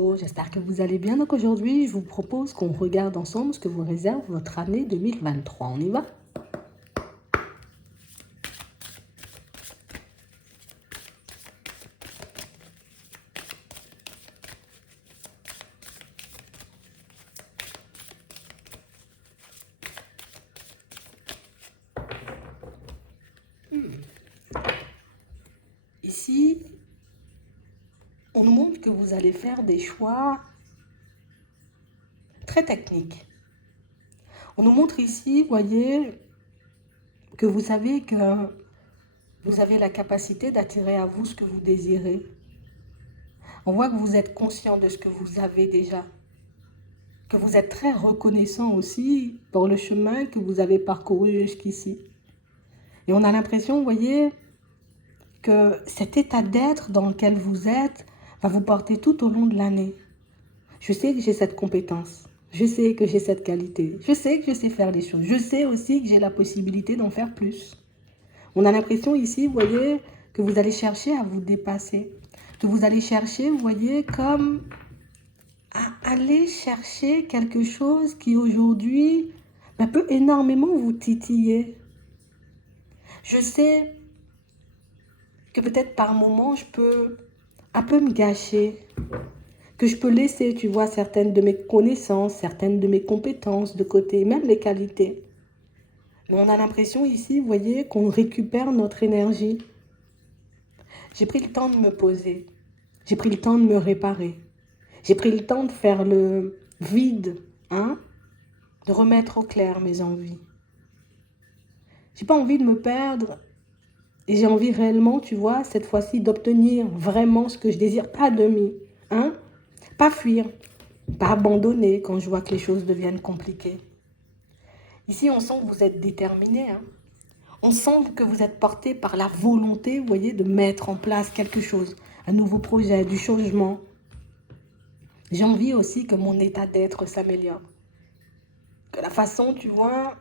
Bonjour, j'espère que vous allez bien. Donc aujourd'hui, je vous propose qu'on regarde ensemble ce que vous réserve votre année 2023. On y va? Ici, on nous montre que vous allez faire des choix très techniques. On nous montre ici, voyez, que vous savez que vous avez la capacité d'attirer à vous ce que vous désirez. On voit que vous êtes conscient de ce que vous avez déjà, que vous êtes très reconnaissant aussi pour le chemin que vous avez parcouru jusqu'ici. Et on a l'impression, vous voyez, que cet état d'être dans lequel vous êtes va vous porter tout au long de l'année. Je sais que j'ai cette compétence, je sais que j'ai cette qualité, je sais que je sais faire les choses, je sais aussi que j'ai la possibilité d'en faire plus. On a l'impression ici, vous voyez, que vous allez chercher à vous dépasser, que vous allez chercher, vous voyez, comme à aller chercher quelque chose qui aujourd'hui peut énormément vous titiller. Je sais que peut-être par moment, je peux un peu me gâcher, que je peux laisser, tu vois, certaines de mes connaissances, certaines de mes compétences de côté, même les qualités. Mais on a l'impression ici, vous voyez, qu'on récupère notre énergie. J'ai pris le temps de me poser, j'ai pris le temps de me réparer, j'ai pris le temps de faire le vide, de remettre au clair mes envies. J'ai pas envie de me perdre et j'ai envie réellement, tu vois, cette fois-ci d'obtenir vraiment ce que je désire, pas à demi, pas fuir, pas abandonner quand je vois que les choses deviennent compliquées. Ici, on sent que vous êtes déterminé. On sent que vous êtes porté par la volonté, vous voyez, de mettre en place quelque chose, un nouveau projet, du changement. J'ai envie aussi que mon état d'être s'améliore. Que la façon, tu vois,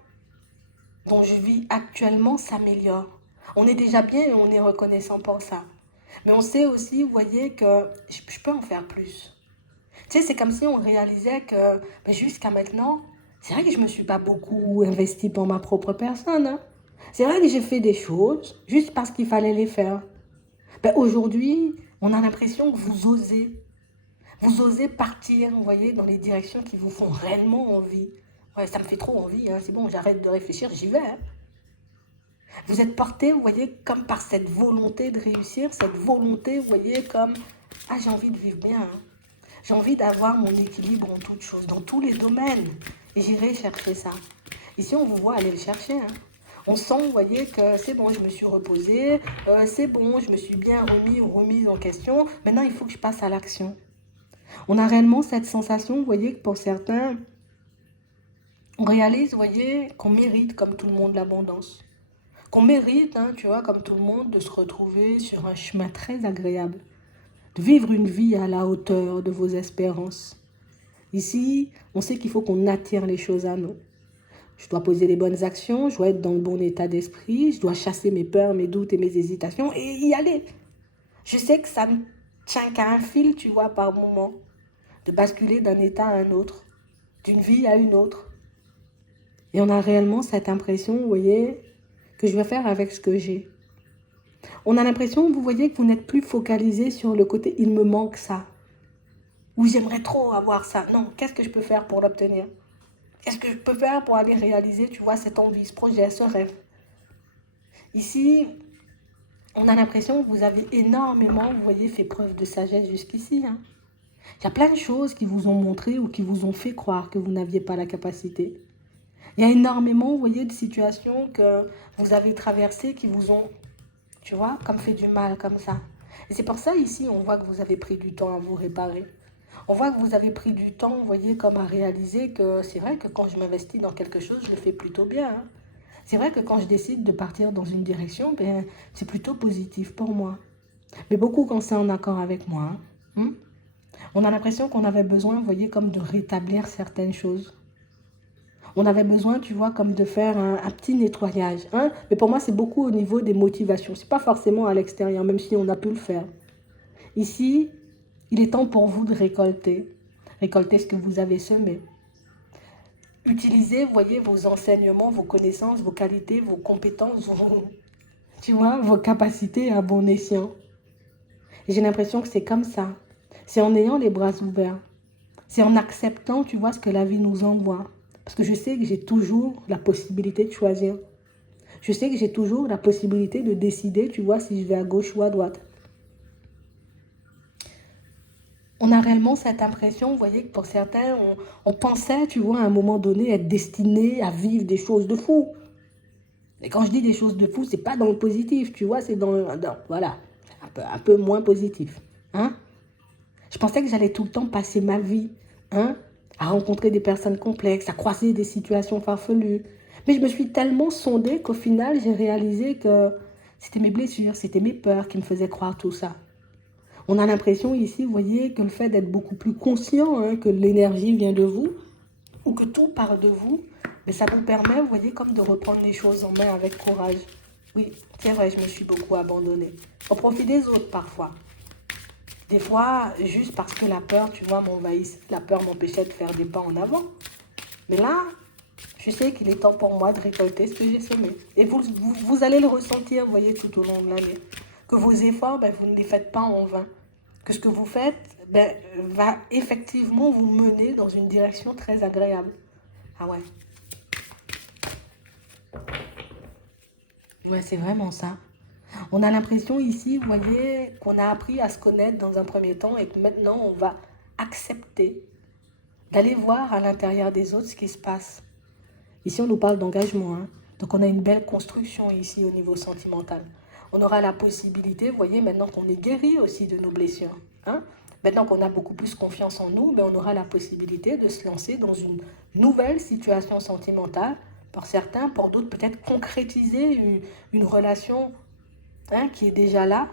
dont je vis actuellement s'améliore. On est déjà bien et on est reconnaissant pour ça. Mais on sait aussi, vous voyez, que je peux en faire plus. Tu sais, c'est comme si on réalisait que jusqu'à maintenant, c'est vrai que je ne me suis pas beaucoup investie pour ma propre personne. C'est vrai que j'ai fait des choses juste parce qu'il fallait les faire. Aujourd'hui, on a l'impression que vous osez. Vous osez partir, vous voyez, dans les directions qui vous font réellement envie. Ouais, ça me fait trop envie, c'est bon, j'arrête de réfléchir, j'y vais. Vous êtes porté, vous voyez, comme par cette volonté de réussir, cette volonté, vous voyez, comme, j'ai envie de vivre bien. J'ai envie d'avoir mon équilibre en toutes choses, dans tous les domaines. Et j'irai chercher ça. Ici, on vous voit aller le chercher. On sent, vous voyez, que c'est bon, je me suis reposée, c'est bon, je me suis bien remise en question. Maintenant, il faut que je passe à l'action. On a réellement cette sensation, vous voyez, que pour certains, on réalise, vous voyez, qu'on mérite, comme tout le monde, l'abondance. Qu'on mérite, tu vois, comme tout le monde, de se retrouver sur un chemin très agréable. De vivre une vie à la hauteur de vos espérances. Ici, on sait qu'il faut qu'on attire les choses à nous. Je dois poser les bonnes actions, je dois être dans le bon état d'esprit, je dois chasser mes peurs, mes doutes et mes hésitations et y aller. Je sais que ça ne tient qu'à un fil, tu vois, par moment, de basculer d'un état à un autre, d'une vie à une autre. Et on a réellement cette impression, vous voyez, que je vais faire avec ce que j'ai. On a l'impression, vous voyez, que vous n'êtes plus focalisé sur le côté « il me manque ça ». Ou « j'aimerais trop avoir ça ». Non, qu'est-ce que je peux faire pour l'obtenir ? Qu'est-ce que je peux faire pour aller réaliser, tu vois, cette envie, ce projet, ce rêve ? Ici, on a l'impression que vous avez énormément, vous voyez, fait preuve de sagesse jusqu'ici. Il y a plein de choses qui vous ont montré ou qui vous ont fait croire que vous n'aviez pas la capacité. Il y a énormément, vous voyez, de situations que vous avez traversées qui vous ont, tu vois, comme fait du mal, comme ça. Et c'est pour ça, ici, on voit que vous avez pris du temps à vous réparer. On voit que vous avez pris du temps, vous voyez, comme à réaliser que c'est vrai que quand je m'investis dans quelque chose, je le fais plutôt bien. C'est vrai que quand je décide de partir dans une direction, c'est plutôt positif pour moi. Mais beaucoup quand c'est en accord avec moi. On a l'impression qu'on avait besoin, vous voyez, comme de rétablir certaines choses. On avait besoin, tu vois, comme de faire un petit nettoyage. Mais pour moi, c'est beaucoup au niveau des motivations. Ce n'est pas forcément à l'extérieur, même si on a pu le faire. Ici, Il est temps pour vous de récolter. Récolter ce que vous avez semé. Utilisez, voyez, vos enseignements, vos connaissances, vos qualités, vos compétences, tu vois, vos capacités à bon escient. Et j'ai l'impression que c'est comme ça. C'est en ayant les bras ouverts. C'est en acceptant, tu vois, ce que la vie nous envoie. Parce que je sais que j'ai toujours la possibilité de choisir. Je sais que j'ai toujours la possibilité de décider, tu vois, si je vais à gauche ou à droite. On a réellement cette impression, vous voyez, que pour certains, on pensait, tu vois, à un moment donné, être destiné à vivre des choses de fou. Et quand je dis des choses de fou, c'est pas dans le positif, tu vois, c'est voilà, un peu moins positif. Hein? Je pensais que j'allais tout le temps passer ma vie, hein, à rencontrer des personnes complexes, à croiser des situations farfelues. Mais je me suis tellement sondée qu'au final, j'ai réalisé que c'était mes blessures, c'était mes peurs qui me faisaient croire tout ça. On a l'impression ici, vous voyez, que le fait d'être beaucoup plus conscient, hein, que l'énergie vient de vous, ou que tout part de vous, mais ça vous permet, vous voyez, comme de reprendre les choses en main avec courage. Oui, c'est vrai, je me suis beaucoup abandonnée. Au profit des autres parfois. Des fois, juste parce que la peur, tu vois, m'envahissait, la peur m'empêchait de faire des pas en avant. Mais là, je sais qu'il est temps pour moi de récolter ce que j'ai semé. Et vous allez le ressentir, vous voyez, tout au long de l'année. Que vos efforts, ben, vous ne les faites pas en vain. Que ce que vous faites ben, va effectivement vous mener dans une direction très agréable. Ah ouais. Ouais, c'est vraiment ça. On a l'impression ici, vous voyez, qu'on a appris à se connaître dans un premier temps et que maintenant on va accepter d'aller voir à l'intérieur des autres ce qui se passe. Ici, on nous parle d'engagement, hein. Donc on a une belle construction ici au niveau sentimental. On aura la possibilité, vous voyez, maintenant qu'on est guéri aussi de nos blessures, hein. Maintenant qu'on a beaucoup plus confiance en nous, mais on aura la possibilité de se lancer dans une nouvelle situation sentimentale. Pour certains, pour d'autres, peut-être concrétiser une relation, hein, qui est déjà là.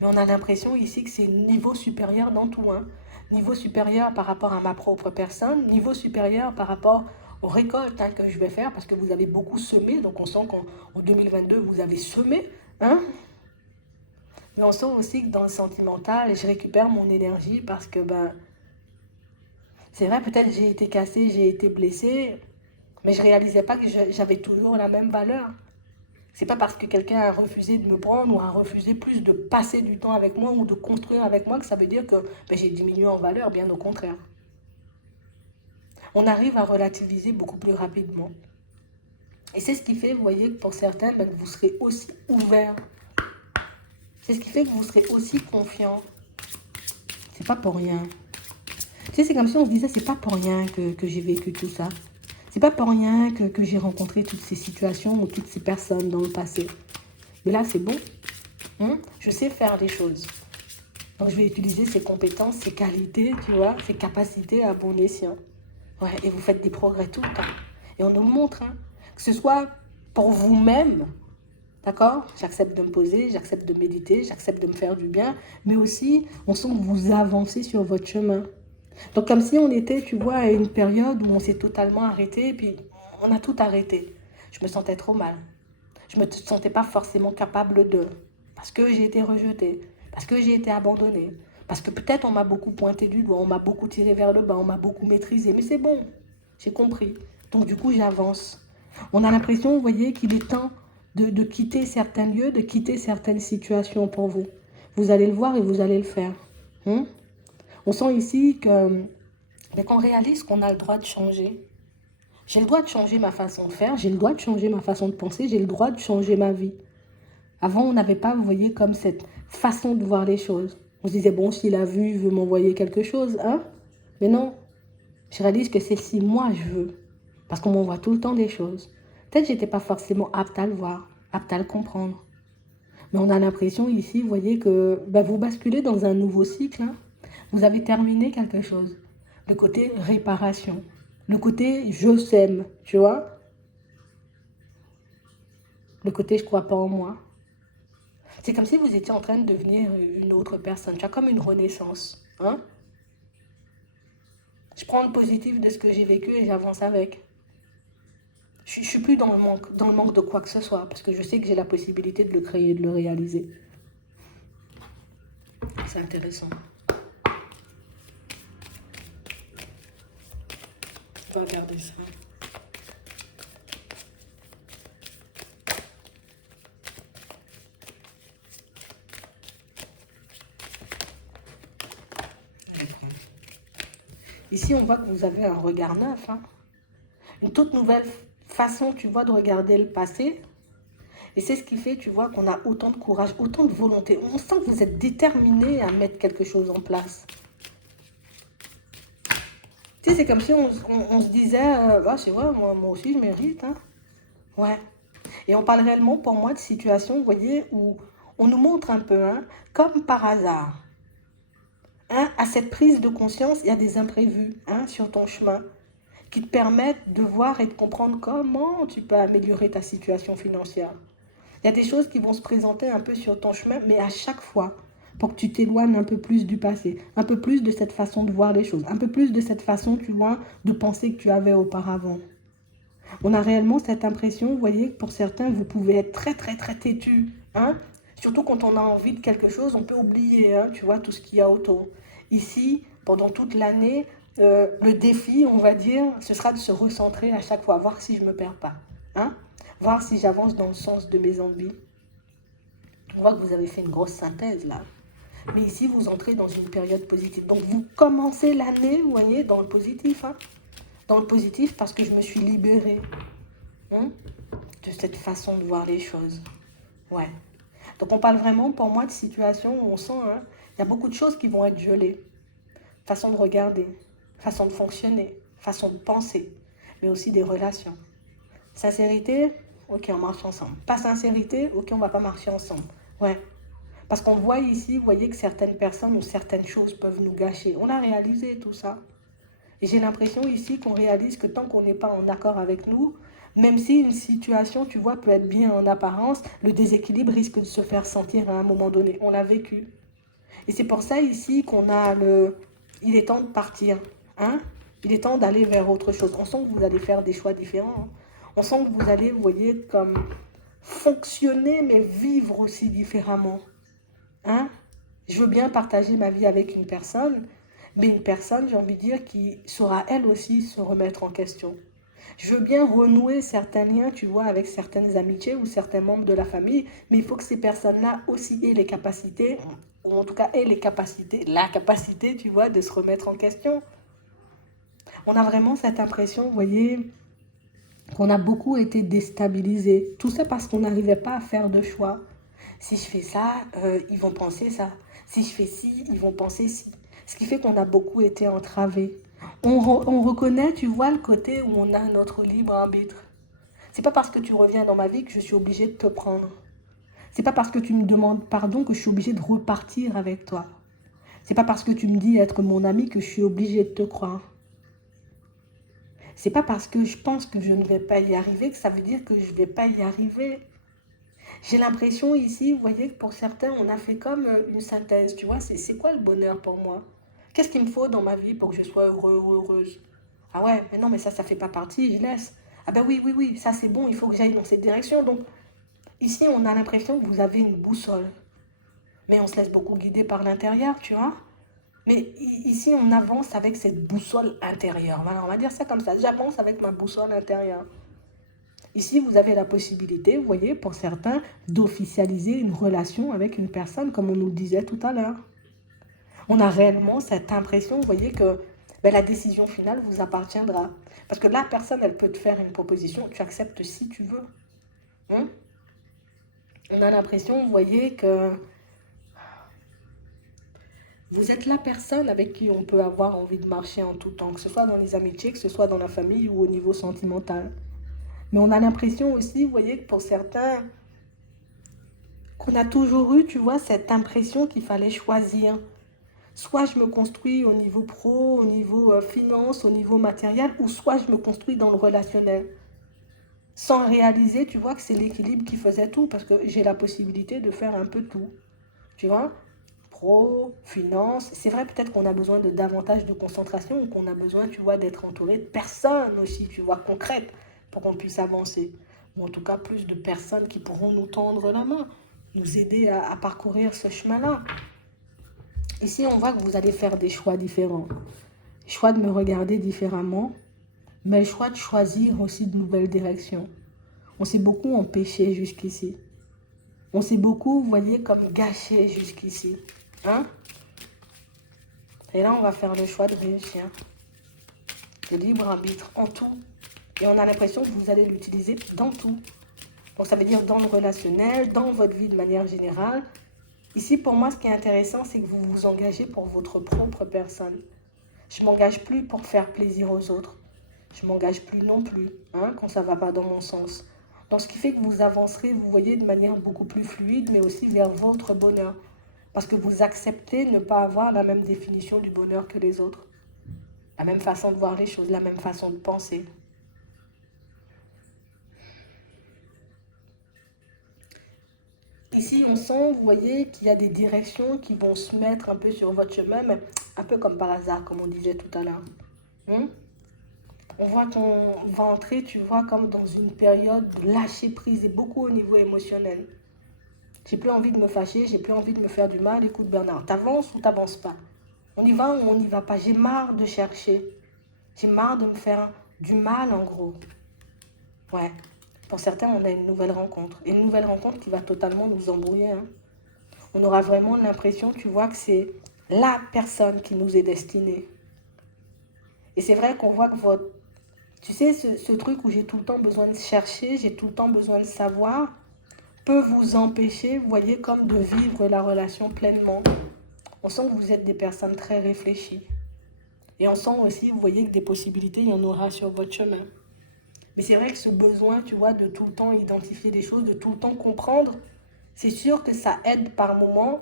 Mais on a l'impression ici que c'est niveau supérieur dans tout, hein. Niveau supérieur par rapport à ma propre personne, niveau supérieur par rapport aux récoltes, hein, que je vais faire, parce que vous avez beaucoup semé, donc on sent qu'en 2022, vous avez semé, hein. Mais on sent aussi que dans le sentimental, je récupère mon énergie parce que, ben, c'est vrai, peut-être j'ai été cassée, j'ai été blessée, mais je réalisais pas que j'avais toujours la même valeur. C'est pas parce que quelqu'un a refusé de me prendre ou a refusé plus de passer du temps avec moi ou de construire avec moi que ça veut dire que ben, j'ai diminué en valeur, bien au contraire. On arrive à relativiser beaucoup plus rapidement. Et c'est ce qui fait, vous voyez, que pour certains, ben, que vous serez aussi ouvert. C'est ce qui fait que vous serez aussi confiant. C'est pas pour rien. Tu sais, c'est comme si on se disait, c'est pas pour rien que j'ai vécu tout ça. C'est pas pour rien que j'ai rencontré toutes ces situations ou toutes ces personnes dans le passé. Mais là, c'est bon. Hein? Je sais faire les choses. Donc, je vais utiliser ces compétences, ces qualités, tu vois, ces capacités à bon escient. Ouais, et vous faites des progrès tout le temps. Et on nous montre, hein, que ce soit pour vous-même, d'accord? J'accepte de me poser, j'accepte de méditer, j'accepte de me faire du bien, mais aussi, on sent que vous avancez sur votre chemin. Donc, comme si on était, tu vois, à une période où on s'est totalement arrêté, et puis on a tout arrêté. Je me sentais trop mal. Je ne me sentais pas forcément capable de. Parce que j'ai été rejetée, parce que j'ai été abandonnée, parce que peut-être on m'a beaucoup pointé du doigt, on m'a beaucoup tiré vers le bas, on m'a beaucoup maîtrisé. Mais c'est bon, j'ai compris. Donc du coup, j'avance. On a l'impression, vous voyez, qu'il est temps de quitter certains lieux, de quitter certaines situations pour vous. Vous allez le voir et vous allez le faire. Hein? On sent ici que, dès qu'on réalise qu'on a le droit de changer, j'ai le droit de changer ma façon de faire, j'ai le droit de changer ma façon de penser, j'ai le droit de changer ma vie. Avant, on n'avait pas, vous voyez, comme cette façon de voir les choses. On se disait, bon, s'il a vu, il veut m'envoyer quelque chose, hein? Mais non, je réalise que c'est si moi je veux. Parce qu'on m'envoie tout le temps des choses. Peut-être que je n'étais pas forcément apte à le voir, apte à le comprendre. Mais on a l'impression ici, vous voyez, que ben, vous basculez dans un nouveau cycle, hein? Vous avez terminé quelque chose. Le côté réparation. Le côté je s'aime, tu vois? Le côté je crois pas en moi. C'est comme si vous étiez en train de devenir une autre personne. Tu as comme une renaissance, hein? Je prends le positif de ce que j'ai vécu et j'avance avec. Je ne suis plus dans le manque de quoi que ce soit, parce que je sais que j'ai la possibilité de le créer, de le réaliser. c'est intéressant. On va regarder ça. Ici, on voit que vous avez un regard neuf, hein. Une toute nouvelle façon, tu vois, de regarder le passé. Et c'est ce qui fait, tu vois, qu'on a autant de courage, autant de volonté. On sent que vous êtes déterminé à mettre quelque chose en place. Tu sais, c'est comme si on se disait, ah, c'est vrai, moi aussi, je mérite, hein. Ouais. Et on parle réellement, pour moi, de situations, vous voyez, où on nous montre un peu, hein, comme par hasard. Hein, à cette prise de conscience, il y a des imprévus, hein, sur ton chemin qui te permettent de voir et de comprendre comment tu peux améliorer ta situation financière. Il y a des choses qui vont se présenter un peu sur ton chemin, mais à chaque fois, pour que tu t'éloignes un peu plus du passé, un peu plus de cette façon de voir les choses, un peu plus de cette façon, tu vois, de penser que tu avais auparavant. On a réellement cette impression, vous voyez, que pour certains, vous pouvez être très, très, très têtu, hein. Surtout quand on a envie de quelque chose, on peut oublier, hein, tu vois, tout ce qu'il y a autour. Ici, pendant toute l'année, le défi, on va dire, ce sera de se recentrer à chaque fois, voir si je ne me perds pas, hein, voir si j'avance dans le sens de mes envies. On voit que vous avez fait une grosse synthèse là. Mais ici, vous entrez dans une période positive. Donc, vous commencez l'année, vous voyez, dans le positif, hein. Dans le positif parce que je me suis libérée, hein, de cette façon de voir les choses. Ouais. Donc, on parle vraiment, pour moi, de situations où on sent, hein, il y a beaucoup de choses qui vont être gelées. Façon de regarder, façon de fonctionner, façon de penser, mais aussi des relations. Sincérité, ok, on marche ensemble. Pas sincérité, ok, on va pas marcher ensemble. Ouais. Parce qu'on voit ici, vous voyez que certaines personnes ou certaines choses peuvent nous gâcher. On a réalisé tout ça. Et j'ai l'impression ici qu'on réalise que tant qu'on n'est pas en accord avec nous, même si une situation, tu vois, peut être bien en apparence, le déséquilibre risque de se faire sentir à un moment donné. On l'a vécu. Et c'est pour ça ici qu'on a le... Il est temps de partir, hein? Il est temps d'aller vers autre chose. On sent que vous allez faire des choix différents, hein. On sent que vous allez, vous voyez, comme fonctionner, mais vivre aussi différemment, hein? Je veux bien partager ma vie avec une personne, mais une personne, j'ai envie de dire, qui saura elle aussi se remettre en question. Je veux bien renouer certains liens, tu vois, avec certaines amitiés ou certains membres de la famille, mais il faut que ces personnes-là aussi aient les capacités, ou en tout cas aient les capacités, la capacité, tu vois, de se remettre en question. On a vraiment cette impression, vous voyez, qu'on a beaucoup été déstabilisés. Tout ça parce qu'on n'arrivait pas à faire de choix. Si je fais ça, ils vont penser ça. Si je fais ci, ils vont penser ci. Ce qui fait qu'on a beaucoup été entravés. On reconnaît, tu vois, le côté où on a notre libre arbitre. C'est pas parce que tu reviens dans ma vie que je suis obligée de te prendre. C'est pas parce que tu me demandes pardon que je suis obligée de repartir avec toi. C'est pas parce que tu me dis être mon ami que je suis obligée de te croire. C'est pas parce que je pense que je ne vais pas y arriver que ça veut dire que je ne vais pas y arriver. J'ai l'impression ici, vous voyez, que pour certains, on a fait comme une synthèse, tu vois, c'est quoi le bonheur pour moi? Qu'est-ce qu'il me faut dans ma vie pour que je sois heureux ou heureuse? Ah ouais, mais non, mais ça fait pas partie, je laisse. Ah ben oui, oui, oui, ça c'est bon, il faut que j'aille dans cette direction. Donc, ici, on a l'impression que vous avez une boussole. Mais on se laisse beaucoup guider par l'intérieur, tu vois. Mais ici, on avance avec cette boussole intérieure. Voilà, on va dire ça comme ça. J'avance avec ma boussole intérieure. Ici, vous avez la possibilité, vous voyez, pour certains, d'officialiser une relation avec une personne, comme on nous le disait tout à l'heure. On a réellement cette impression, vous voyez, que ben, la décision finale vous appartiendra. Parce que la personne, elle peut te faire une proposition, tu acceptes si tu veux. Hein? On a l'impression, vous voyez, que vous êtes la personne avec qui on peut avoir envie de marcher en tout temps, que ce soit dans les amitiés, que ce soit dans la famille ou au niveau sentimental. Mais on a l'impression aussi, vous voyez, que pour certains, qu'on a toujours eu, tu vois, cette impression qu'il fallait choisir. Soit je me construis au niveau pro, au niveau finance, au niveau matériel, ou soit je me construis dans le relationnel. Sans réaliser, tu vois, que c'est l'équilibre qui faisait tout, parce que j'ai la possibilité de faire un peu tout. Tu vois, pro, finance. C'est vrai, peut-être qu'on a besoin de davantage de concentration, ou qu'on a besoin, tu vois, d'être entouré de personnes aussi, tu vois, concrètes, pour qu'on puisse avancer. Ou en tout cas, plus de personnes qui pourront nous tendre la main, nous aider à parcourir ce chemin-là. Ici, on voit que vous allez faire des choix différents. Choix de me regarder différemment, mais le choix de choisir aussi de nouvelles directions. On s'est beaucoup empêché jusqu'ici. On s'est beaucoup, vous voyez, comme gâché jusqu'ici. Hein? Et là, on va faire le choix de réussir. Le libre arbitre en tout. Et on a l'impression que vous allez l'utiliser dans tout. Donc, ça veut dire dans le relationnel, dans votre vie de manière générale. Ici, pour moi, ce qui est intéressant, c'est que vous vous engagez pour votre propre personne. Je ne m'engage plus pour faire plaisir aux autres. Je ne m'engage plus non plus, hein, quand ça ne va pas dans mon sens. Donc, ce qui fait que vous avancerez, vous voyez, de manière beaucoup plus fluide, mais aussi vers votre bonheur. Parce que vous acceptez ne pas avoir la même définition du bonheur que les autres. La même façon de voir les choses, la même façon de penser. Ici, on sent, vous voyez, qu'il y a des directions qui vont se mettre un peu sur votre chemin, mais un peu comme par hasard, comme on disait tout à l'heure. On voit qu'on va entrer, tu vois, comme dans une période de lâcher prise et beaucoup au niveau émotionnel. J'ai plus envie de me fâcher, j'ai plus envie de me faire du mal. Écoute Bernard, t'avances ou t'avances pas? On y va ou on n'y va pas? J'ai marre de chercher. J'ai marre de me faire du mal en gros. Ouais. Pour certains, on a une nouvelle rencontre. Et une nouvelle rencontre qui va totalement nous embrouiller. Hein. On aura vraiment l'impression, tu vois, que c'est la personne qui nous est destinée. Et c'est vrai qu'on voit que votre... Tu sais, ce truc où j'ai tout le temps besoin de chercher, j'ai tout le temps besoin de savoir, peut vous empêcher, vous voyez, comme de vivre la relation pleinement. On sent que vous êtes des personnes très réfléchies. Et on sent aussi, vous voyez, que des possibilités, il y en aura sur votre chemin. Mais c'est vrai que ce besoin, tu vois, de tout le temps identifier des choses, de tout le temps comprendre, c'est sûr que ça aide par moment,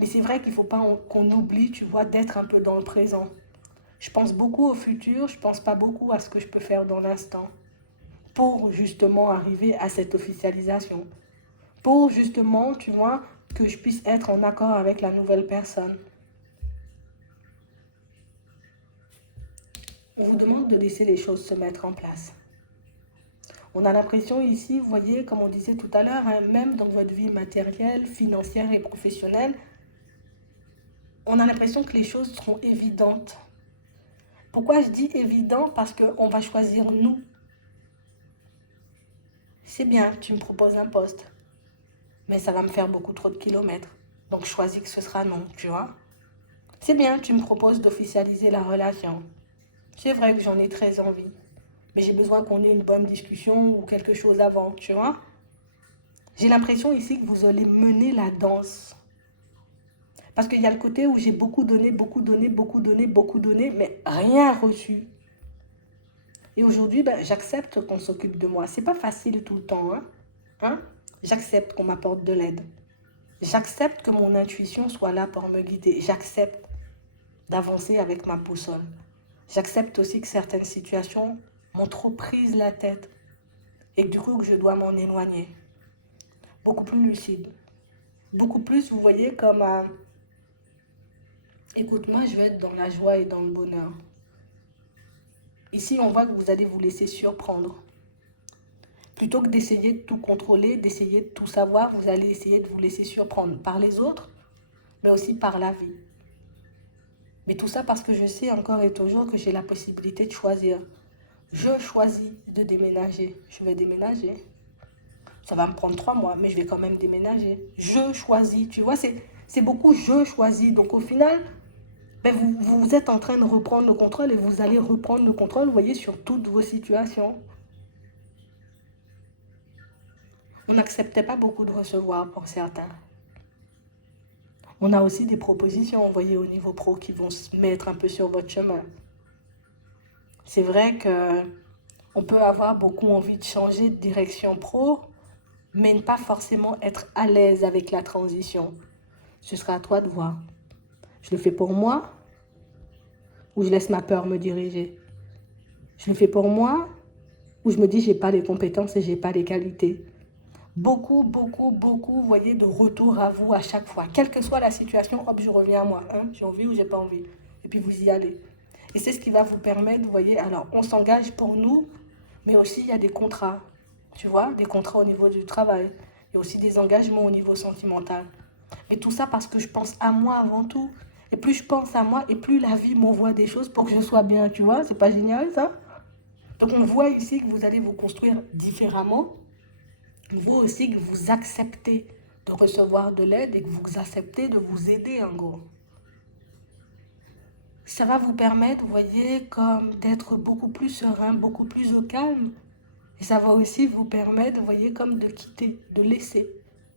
mais c'est vrai qu'il ne faut pas qu'on oublie, tu vois, d'être un peu dans le présent. Je pense beaucoup au futur, je ne pense pas beaucoup à ce que je peux faire dans l'instant pour justement arriver à cette officialisation. Pour justement, tu vois, que je puisse être en accord avec la nouvelle personne. On vous demande de laisser les choses se mettre en place. On a l'impression ici, vous voyez, comme on disait tout à l'heure, hein, même dans votre vie matérielle, financière et professionnelle, on a l'impression que les choses seront évidentes. Pourquoi je dis évident? Parce qu'on va choisir nous. C'est bien, tu me proposes un poste, mais ça va me faire beaucoup trop de kilomètres. Donc je choisis que ce sera non, tu vois. C'est bien, tu me proposes d'officialiser la relation. C'est vrai que j'en ai très envie, mais j'ai besoin qu'on ait une bonne discussion ou quelque chose avant, tu vois. J'ai l'impression ici que vous allez mener la danse. Parce qu'il y a le côté où j'ai beaucoup donné, beaucoup donné, beaucoup donné, beaucoup donné, mais rien reçu. Et aujourd'hui, ben, j'accepte qu'on s'occupe de moi. C'est pas facile tout le temps, hein? J'accepte qu'on m'apporte de l'aide. J'accepte que mon intuition soit là pour me guider. J'accepte d'avancer avec ma boussole. J'accepte aussi que certaines situations m'ont trop prise la tête et que du coup, que je dois m'en éloigner. Beaucoup plus lucide. Beaucoup plus, vous voyez, comme... écoute, moi, je vais être dans la joie et dans le bonheur. Ici, on voit que vous allez vous laisser surprendre. Plutôt que d'essayer de tout contrôler, d'essayer de tout savoir, vous allez essayer de vous laisser surprendre par les autres, mais aussi par la vie. Mais tout ça parce que je sais encore et toujours que j'ai la possibilité de choisir. Je choisis de déménager. Je vais déménager. Ça va me prendre 3 mois, mais je vais quand même déménager. Je choisis. Tu vois, c'est beaucoup je choisis. Donc au final, ben vous êtes en train de reprendre le contrôle et vous allez reprendre le contrôle, vous voyez, sur toutes vos situations. On n'acceptait pas beaucoup de recevoir pour certains. On a aussi des propositions, vous voyez, au niveau pro qui vont se mettre un peu sur votre chemin. C'est vrai que on peut avoir beaucoup envie de changer de direction pro, mais ne pas forcément être à l'aise avec la transition. Ce sera à toi de voir. Je le fais pour moi ou je laisse ma peur me diriger. Je le fais pour moi ou je me dis j'ai pas les compétences et j'ai pas les qualités. Beaucoup, beaucoup, beaucoup, vous voyez, de retour à vous à chaque fois. Quelle que soit la situation, hop, je reviens à moi. Hein, j'ai envie ou j'ai pas envie. Et puis vous y allez. Et c'est ce qui va vous permettre, vous voyez, alors on s'engage pour nous, mais aussi il y a des contrats. Tu vois, des contrats au niveau du travail. Il y a aussi des engagements au niveau sentimental. Mais tout ça parce que je pense à moi avant tout. Et plus je pense à moi, et plus la vie m'envoie des choses pour que je sois bien, tu vois. C'est pas génial, ça? Donc, on voit ici que vous allez vous construire différemment. On voit aussi que vous acceptez de recevoir de l'aide et que vous acceptez de vous aider, en gros. Ça va vous permettre, vous voyez, comme d'être beaucoup plus serein, beaucoup plus au calme. Et ça va aussi vous permettre, vous voyez, comme de quitter, de laisser,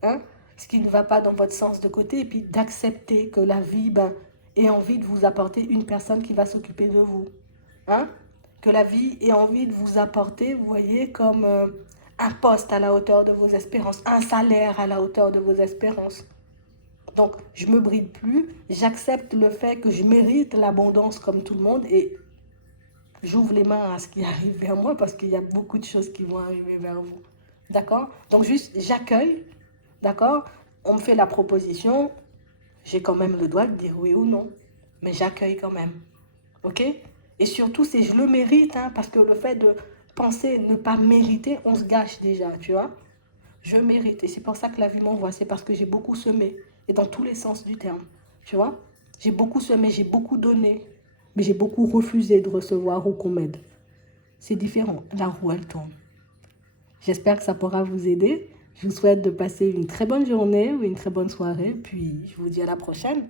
hein, ce qui ne va pas dans votre sens de côté, et puis d'accepter que la vie, ait envie de vous apporter une personne qui va s'occuper de vous, hein, que la vie ait envie de vous apporter, vous voyez, comme un poste à la hauteur de vos espérances, un salaire à la hauteur de vos espérances. Donc, je ne me bride plus, j'accepte le fait que je mérite l'abondance comme tout le monde et j'ouvre les mains à ce qui arrive vers moi parce qu'il y a beaucoup de choses qui vont arriver vers vous. D'accord? Donc, juste, j'accueille. D'accord? On me fait la proposition. J'ai quand même le droit de dire oui ou non. Mais j'accueille quand même. OK? Et surtout, c'est je le mérite, hein, parce que le fait de penser ne pas mériter, on se gâche déjà, tu vois? Je mérite. Et c'est pour ça que la vie m'envoie. C'est parce que j'ai beaucoup semé. Et dans tous les sens du terme. Tu vois? J'ai beaucoup semé, j'ai beaucoup donné. Mais j'ai beaucoup refusé de recevoir ou qu'on m'aide. C'est différent. La roue, elle tourne. J'espère que ça pourra vous aider. Je vous souhaite de passer une très bonne journée ou une très bonne soirée. Puis, je vous dis à la prochaine.